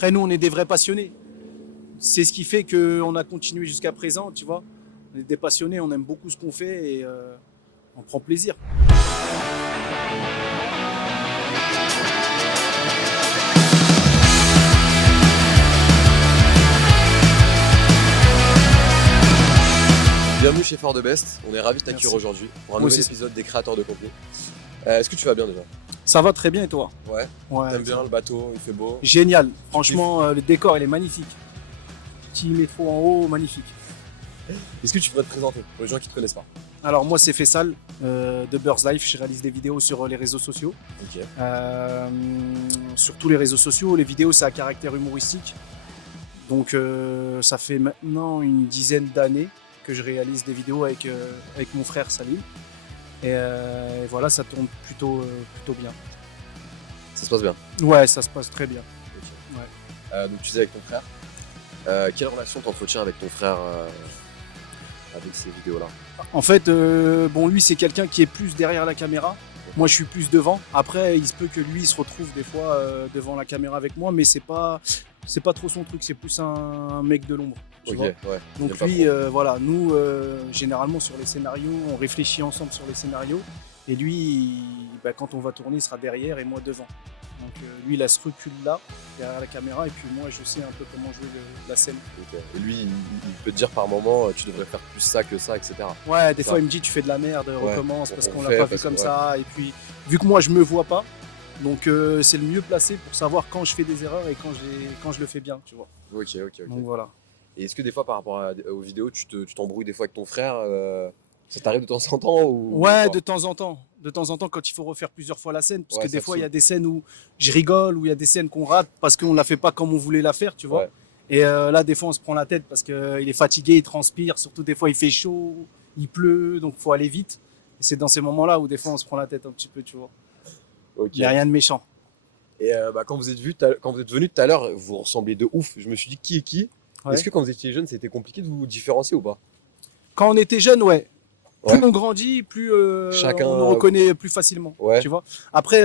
Après, nous, on est des vrais passionnés. C'est ce qui fait qu'on a continué jusqu'à présent, tu vois. On est des passionnés, on aime beaucoup ce qu'on fait et on prend plaisir. Bienvenue chez For The Best, on est ravis de t'accueillir Merci. aujourd'hui pour un Moi nouvel aussi. épisode des créateurs de contenu. Est-ce que tu vas bien déjà? Ça va très bien et toi? Ouais. Ouais. T'aimes bien le bateau, il fait beau? Génial. Franchement, le décor, il est magnifique. Petit métro en haut, magnifique. Est-ce que tu pourrais te présenter pour les gens qui ne te connaissent pas? Alors moi, c'est Faisal de Birds Life. Je réalise des vidéos sur les réseaux sociaux. Ok. Sur tous les réseaux sociaux, les vidéos, c'est à caractère humoristique. Donc ça fait maintenant une dizaine d'années que je réalise des vidéos avec mon frère Salim. Et voilà, ça tourne plutôt bien. Ça se passe bien. Ouais, ça se passe très bien. Ok. Ouais. Donc tu disais avec ton frère. Quelle relation t'entretiens avec ton frère avec ces vidéos-là? En fait, bon, lui, c'est quelqu'un qui est plus derrière la caméra. Moi, je suis plus devant. Après, il se peut que lui, il se retrouve des fois devant la caméra avec moi, mais c'est pas trop son truc. C'est plus un mec de l'ombre. tu Ok, vois. ouais. Donc J'aime pas lui, trop. voilà, nous, généralement sur les scénarios, on réfléchit ensemble sur les scénarios. Et lui, quand on va tourner, il sera derrière et moi devant. Donc lui, il a ce recul-là, derrière la caméra, et puis moi, je sais un peu comment jouer la scène. Ok. Et lui, il peut te dire par moment, tu devrais faire plus ça que ça, etc. Ouais, des Ça. fois, il me dit, tu fais de la merde, recommence, parce on qu'on fait, l'a pas vu parce comme que, ça. Et puis, vu que moi, je me vois pas, donc c'est le mieux placé pour savoir quand je fais des erreurs et quand je le fais bien, tu vois. Ok. Donc voilà. Et est-ce que des fois, par rapport aux vidéos, tu t'embrouilles des fois avec ton frère ça t'arrive de temps en temps ou Ouais, pas? de temps en temps. De temps en temps, quand il faut refaire plusieurs fois la scène. Parce Ouais, que ça des te fois, il y a saoule. des scènes où je rigole, où il y a des scènes qu'on rate parce qu'on la fait pas comme on voulait la faire, tu vois. Ouais. Et là, des fois, on se prend la tête parce qu'il est fatigué, il transpire. Surtout, des fois, il fait chaud, il pleut, donc il faut aller vite. Et c'est dans ces moments-là où, des fois, on se prend la tête un petit peu, tu vois. Ok. Il n'y a rien de méchant. Et quand vous êtes venus tout à l'heure, vous ressemblez de ouf. Je me suis dit qui est qui. Ouais. Est-ce que quand vous étiez jeune, c'était compliqué de vous différencier ou pas? Quand on était jeune, ouais. Plus Ouais. on grandit, plus Chacun, on nous reconnaît plus facilement, ouais. tu vois. Après,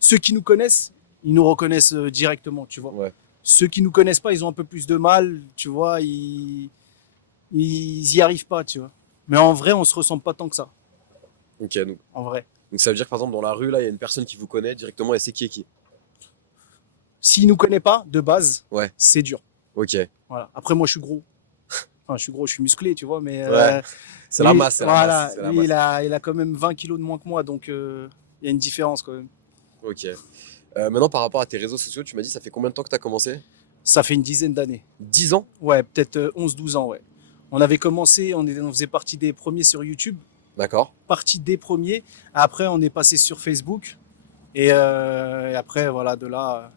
ceux qui nous connaissent, ils nous reconnaissent directement, tu vois. Ouais. Ceux qui nous connaissent pas, ils ont un peu plus de mal, tu vois. Ils y arrivent pas, tu vois. Mais en vrai, on se ressemble pas tant que ça. Ok. En vrai. Donc ça veut dire que par exemple dans la rue là, il y a une personne qui vous connaît directement et c'est qui est qui. S'ils nous connaissent pas, de base, Ouais. c'est dur. Ok. Voilà. Après, moi, je suis gros. Enfin, je suis gros, je suis musclé, tu vois. Mais Ouais. C'est la lui, masse. voilà, C'est la lui, masse. il a quand même 20 kilos de moins que moi, donc il y a une différence quand même. Ok. Maintenant par rapport à tes réseaux sociaux, tu m'as dit ça fait combien de temps que tu as commencé? Ça fait une dizaine d'années. 10 ans? Ouais, peut-être 11-12 ans, ouais. On avait commencé, on faisait partie des premiers sur YouTube, D'accord. partie des premiers. Après, on est passé sur Facebook. Et après, voilà, de là,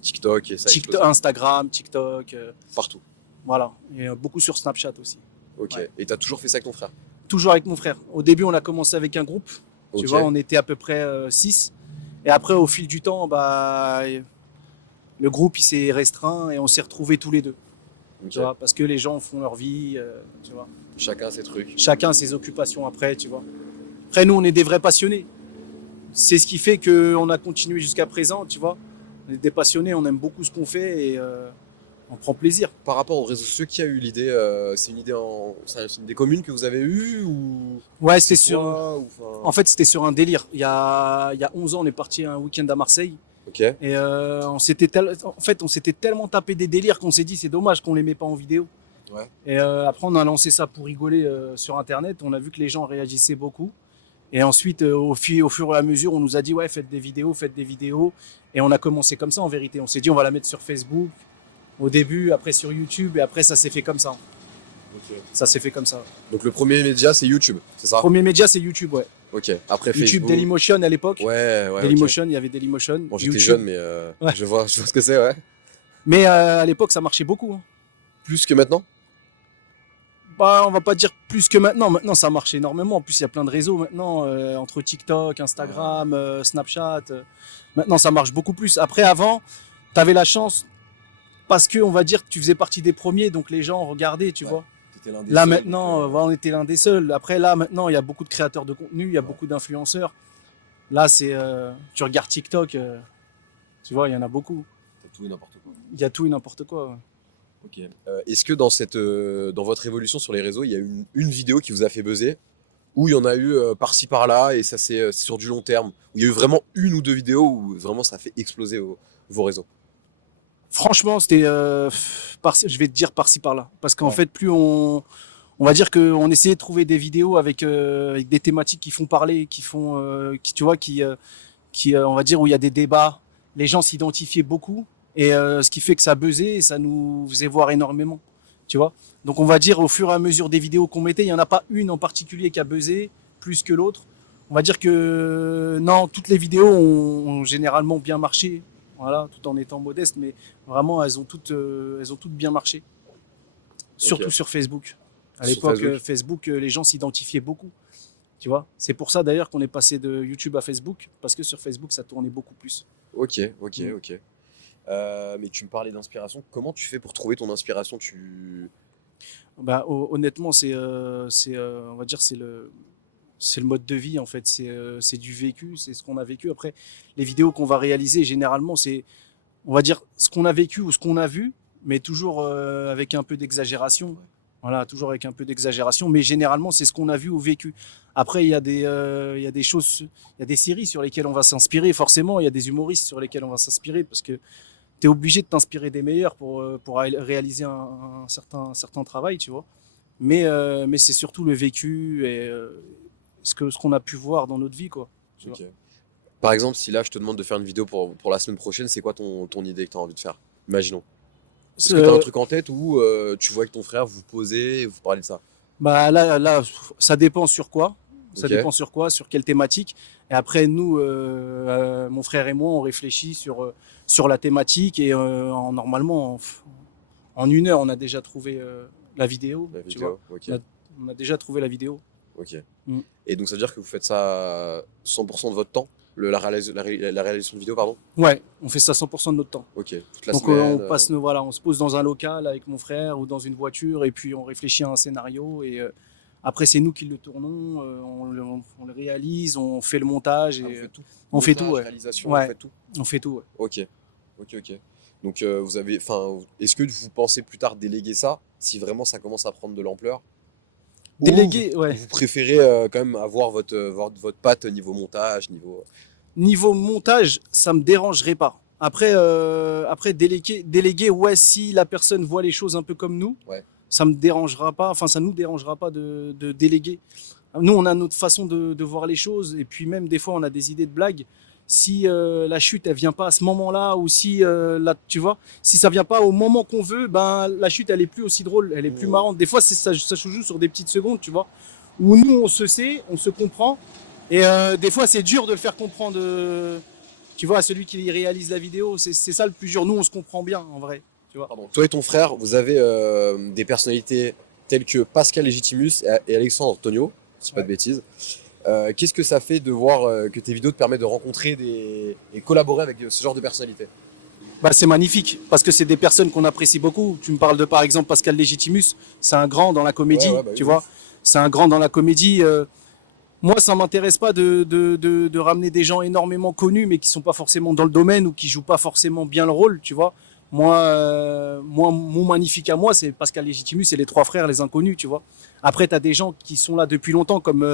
TikTok et ça a explosé. Instagram, TikTok, Partout. voilà. Et beaucoup sur Snapchat aussi. Ok. Ouais. Et t'as toujours fait ça avec ton frère? Toujours avec mon frère. Au début, on a commencé avec un groupe. Ok. Tu vois, on était à peu près 6. Et après, au fil du temps, le groupe il s'est restreint et on s'est retrouvés tous les deux. Ok. Tu vois, parce que les gens font leur vie, tu vois. Chacun ses trucs. Chacun ses occupations après, tu vois. Après, nous, on est des vrais passionnés. C'est ce qui fait qu'on a continué jusqu'à présent, tu vois. On est des passionnés, on aime beaucoup ce qu'on fait et on prend plaisir. Par rapport aux réseaux sociaux, qui a eu l'idée? C'est une idée commune que vous avez eue ou Ouais, c'est c'était sur... toi ou enfin... En fait, c'était sur un délire. Il y a 11 ans, on est parti un week-end à Marseille. Ok. Et on s'était tellement tapé des délires qu'on s'est dit c'est dommage qu'on les met pas en vidéo. Ouais. Et après, on a lancé ça pour rigoler sur Internet. On a vu que les gens réagissaient beaucoup. Et ensuite, au fur et à mesure, on nous a dit ouais, faites des vidéos. Et on a commencé comme ça en vérité. On s'est dit on va la mettre sur Facebook au début, après sur YouTube, et après ça s'est fait comme ça. Ok. Ça s'est fait comme ça. Donc le premier média c'est YouTube, c'est ça? Premier média, c'est YouTube, ouais. Ok. Après YouTube, Facebook. Dailymotion à l'époque. Ouais. Dailymotion, il y avait Dailymotion. Bon, j'étais YouTube. jeune, mais Ouais. je vois ce que c'est, ouais. Mais à l'époque, ça marchait beaucoup. Hein. Plus que maintenant? On va pas dire plus que maintenant. Maintenant, ça marche énormément. En plus, il y a plein de réseaux maintenant, entre TikTok, Instagram, Snapchat. Maintenant, ça marche beaucoup plus. Après, avant, tu avais la chance parce que, on va dire que tu faisais partie des premiers, donc les gens regardaient, tu vois. T'étais l'un des Là, seuls, maintenant, donc, voilà, on était l'un des seuls. Après, là, maintenant, il y a beaucoup de créateurs de contenu, il y a beaucoup d'influenceurs. Là, tu regardes TikTok, tu vois, il y en a beaucoup. Tout et n'importe quoi. Il y a tout et n'importe quoi. Ouais. Ok. Est-ce que dans votre évolution sur les réseaux, il y a une vidéo qui vous a fait buzzer, ou il y en a eu par-ci par-là et ça c'est sur du long terme, où il y a eu vraiment une ou deux vidéos où vraiment ça a fait exploser vos réseaux? Franchement, c'était, je vais te dire par-ci par-là, parce qu'en Ouais. fait, plus on va dire qu'on essayait de trouver des vidéos avec des thématiques qui font parler, tu vois, on va dire où il y a des débats, les gens s'identifiaient beaucoup, et ce qui fait que ça buzzait et ça nous faisait voir énormément, tu vois. Donc on va dire au fur et à mesure des vidéos qu'on mettait, il y en a pas une en particulier qui a buzzé plus que l'autre. On va dire que non, toutes les vidéos ont généralement bien marché, voilà, tout en étant modeste, mais vraiment elles ont toutes bien marché, surtout Ok. sur Facebook. À Sur l'époque, Facebook. Facebook, les gens s'identifiaient beaucoup. Tu vois, c'est pour ça d'ailleurs qu'on est passé de YouTube à Facebook, parce que sur Facebook, ça tournait beaucoup plus. Ok, ok, Mm. ok. Mais tu me parlais d'inspiration. Comment tu fais pour trouver ton inspiration? Bah, honnêtement, on va dire, c'est le mode de vie en fait. C'est du vécu, c'est ce qu'on a vécu. Après, les vidéos qu'on va réaliser, généralement, c'est, on va dire, ce qu'on a vécu ou ce qu'on a vu, mais toujours avec un peu d'exagération. Voilà, toujours avec un peu d'exagération, mais généralement, c'est ce qu'on a vu ou vécu. Après, il y a des choses, il y a des séries sur lesquelles on va s'inspirer, forcément. Il y a des humoristes sur lesquels on va s'inspirer, parce que tu es obligé de t'inspirer des meilleurs pour réaliser un certain travail, tu vois. Mais c'est surtout le vécu et ce qu'on a pu voir dans notre vie, quoi. Tu vois. Ok. Par exemple, si là je te demande de faire une vidéo pour la semaine prochaine, c'est quoi ton idée que tu as envie de faire? Imaginons. Est-ce que tu as un Euh, truc en tête où tu vois avec ton frère, vous posez et vous parlez de ça? Bah là, ça dépend sur quoi. Ça Ok, dépend sur quoi, sur quelle thématique. Et après, nous, mon frère et moi, on réfléchit sur la thématique et normalement, en une heure, on a déjà trouvé la vidéo, la tu vois. vidéo, ok, On a déjà trouvé la vidéo. ok. Mm. Et donc ça veut dire que vous faites ça 100% de votre temps? La réalisation de vidéo, pardon? Ouais, on fait ça 100% de notre temps. Ok, toute la Donc semaine. voilà, on se pose dans un local avec mon frère ou dans une voiture et puis on réfléchit à un scénario et après c'est nous qui le tournons, on le réalise, on fait le montage Ah, vous et faites tout? on fait Montage, tout, ouais. réalisation, vous Ouais, faites tout? on fait tout, ouais. Ok, ok, ok. Donc est-ce que vous pensez plus tard déléguer ça, si vraiment ça commence à prendre de l'ampleur? Délégué, Ou ouais. vous préférez quand même avoir votre patte niveau montage, niveau. Niveau montage, ça me dérangerait pas. Après déléguer, ouais, si la personne voit les choses un peu comme nous, Ouais. ça me dérangera pas, enfin ça nous dérangera pas de déléguer. Nous, on a notre façon de voir les choses, et puis même des fois, on a des idées de blagues. Si la chute, elle vient pas à ce moment-là, ou si tu vois, si ça vient pas au moment qu'on veut, ben la chute, elle est plus aussi drôle, elle est plus Mmh. marrante. Des fois, ça se joue sur des petites secondes, tu vois, où nous, on se sait, on se comprend, et des fois, c'est dur de le faire comprendre. Tu vois, à celui qui réalise la vidéo, c'est ça le plus dur. Nous, on se comprend bien, en vrai, tu vois. Pardon. Toi et ton frère, vous avez des personnalités telles que Pascal Légitimus et Alexandre Tonio, si pas de Ouais. bêtises. Qu'est-ce que ça fait de voir que tes vidéos te permettent de rencontrer et collaborer avec ce genre de personnalités? Bah, c'est magnifique parce que c'est des personnes qu'on apprécie beaucoup. Tu me parles de par exemple Pascal Légitimus, c'est un grand dans la Ouais, comédie, ouais, bah oui, tu de vois. ouf. C'est un grand dans la comédie. Moi, ça m'intéresse pas de ramener des gens énormément connus mais qui sont pas forcément dans le domaine ou qui jouent pas forcément bien le rôle, tu vois. Moi, mon magnifique à moi, c'est Pascal Légitimus et les trois frères, les inconnus, tu vois. Après, tu as des gens qui sont là depuis longtemps comme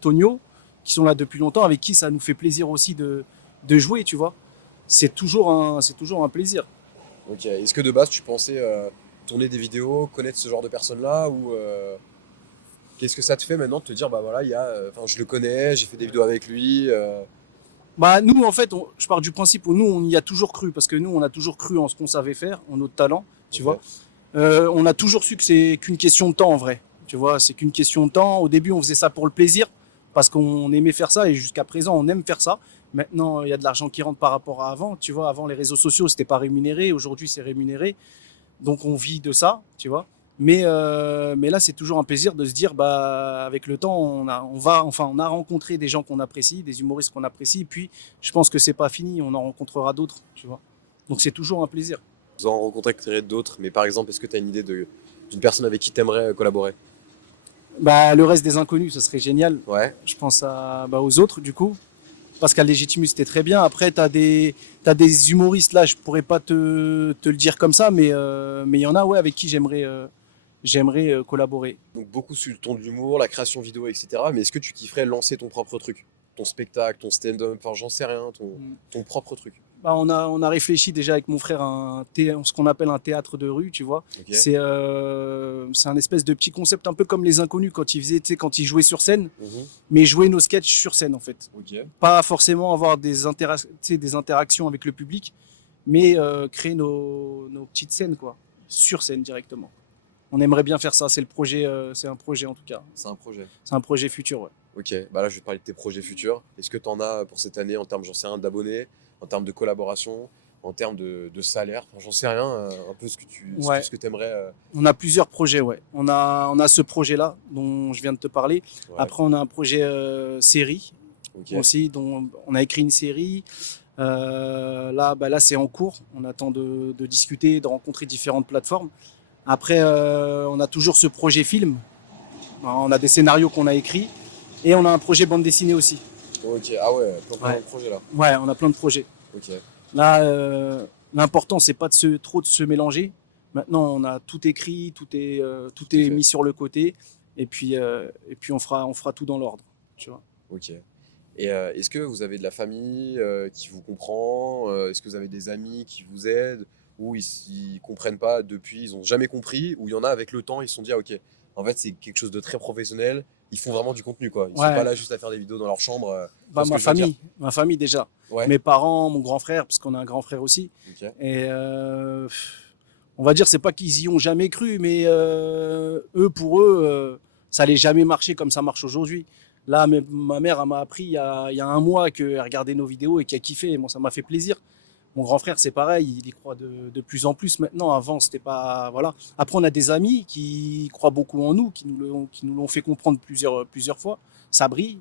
Tonio, qui sont là depuis longtemps, avec qui ça nous fait plaisir aussi de jouer, tu vois. C'est toujours un plaisir. Ok. Est-ce que de base tu pensais tourner des vidéos, connaître ce genre de personnes-là, ou qu'est-ce que ça te fait maintenant de te dire bah voilà, je le connais, j'ai fait des vidéos avec lui. Bah, nous, en fait, je pars du principe où nous, on y a toujours cru, parce que nous, on a toujours cru en ce qu'on savait faire, en notre talent, tu Ok. vois. On a toujours su que c'est qu'une question de temps, en vrai. Tu vois, c'est qu'une question de temps. Au début, on faisait ça pour le plaisir, parce qu'on aimait faire ça, et jusqu'à présent, on aime faire ça. Maintenant, il y a de l'argent qui rentre par rapport à avant. Tu vois, avant, les réseaux sociaux, c'était pas rémunéré. Aujourd'hui, c'est rémunéré. Donc on vit de ça, tu vois. Mais là, c'est toujours un plaisir de se dire, bah, avec le temps, on a rencontré des gens qu'on apprécie, des humoristes qu'on apprécie. Et puis, je pense que c'est pas fini, on en rencontrera d'autres, tu vois. Donc c'est toujours un plaisir. Vous en rencontrerez d'autres, mais par exemple, est-ce que tu as une idée d'une personne avec qui tu aimerais collaborer? Bah, le reste des inconnus, ce serait génial. Ouais. Je pense aux autres, du coup. Pascal Légitimus, c'était très bien. Après, t'as des humoristes, là, je pourrais pas te le dire comme ça, mais il y en a, ouais, avec qui j'aimerais collaborer. Donc beaucoup sur le ton de l'humour, la création vidéo, etc. Mais est-ce que tu kifferais lancer ton propre truc? Ton spectacle, ton stand-up, enfin j'en sais rien, ton propre truc. Bah, on a réfléchi déjà avec mon frère à ce qu'on appelle un théâtre de rue, tu vois. Ok. C'est un espèce de petit concept un peu comme les Inconnus quand ils faisaient, tu sais, quand ils jouaient sur scène, Mhm. mais jouer nos sketchs sur scène en fait. Ok. Pas forcément avoir tu sais, des interactions avec le public, mais créer nos petites scènes quoi, sur scène directement. On aimerait bien faire ça, c'est le projet, c'est un projet en tout cas. C'est un projet. C'est un projet futur, ouais. Ok, bah là je vais te parler de tes projets futurs. Est-ce que tu en as pour cette année en termes, j'en sais rien, d'abonnés, en termes de collaboration, en termes de salaire, enfin, j'en sais rien, un peu Ouais. ce que tu aimerais. On a plusieurs projets, ouais. On a ce projet-là dont je viens de te parler. Ouais. Après, on a un projet série Ok. aussi, dont on a écrit une série. Là, c'est en cours. On attend de discuter, de rencontrer différentes plateformes. Après, on a toujours ce projet film. On a des scénarios qu'on a écrits. Et on a un projet bande dessinée aussi. Ok, ah ouais, plein Ouais. de projets là. Ouais, on a plein de projets. Ok. Là, l'important, c'est pas trop de se mélanger. Maintenant, on a tout écrit, tout est fait. mis sur le côté. Et puis on fera tout dans l'ordre. Tu vois. Ok. Et est-ce que vous avez de la famille qui vous comprend? Est-ce que vous avez des amis qui vous aident? Ou ils comprennent pas depuis, ils ont jamais compris? Ou il y en a avec le temps, ils se sont dit, ah, ok, en fait c'est quelque chose de très professionnel, ils font vraiment du contenu quoi. Ils sont Ouais. pas là juste à faire des vidéos dans leur chambre. Bah, ce que je veux dire. ma famille déjà. Ouais. Mes parents, mon grand frère, parce qu'on a un grand frère aussi. Ok. Et on va dire, c'est pas qu'ils y ont jamais cru, mais pour eux, ça allait jamais marcher comme ça marche aujourd'hui. Là, ma mère elle m'a appris il y a un mois qu'elle regardait nos vidéos et qu'elle kiffait. Et bon, ça m'a fait plaisir. Mon grand frère, c'est pareil, il y croit de plus en plus maintenant. Avant, c'était pas. Voilà. Après, on a des amis qui croient beaucoup en nous, qui nous l'ont fait comprendre plusieurs fois. Sabri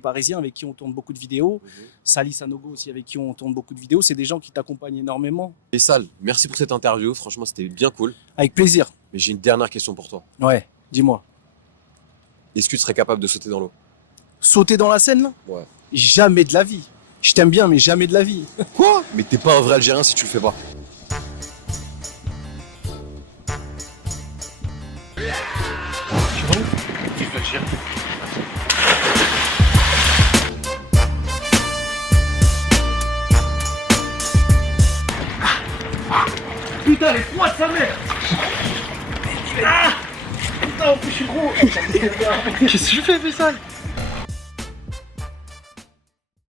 Parisien, avec qui on tourne beaucoup de vidéos. Sali Sanogo aussi, avec qui on tourne beaucoup de vidéos. C'est des gens qui t'accompagnent énormément. Et Sal, merci pour cette interview, franchement c'était bien cool. Avec plaisir. Mais j'ai une dernière question pour toi. Ouais, dis-moi. Est-ce que tu serais capable de sauter dans l'eau? Sauter dans la Seine, là? Ouais. Jamais de la vie. Je t'aime bien, mais jamais de la vie. Quoi? Mais t'es pas un vrai Algérien si tu le fais pas. Putain, les poids de sa mère. Ah putain, en plus, je suis gros. Qu'est-ce que je fais, Faisal?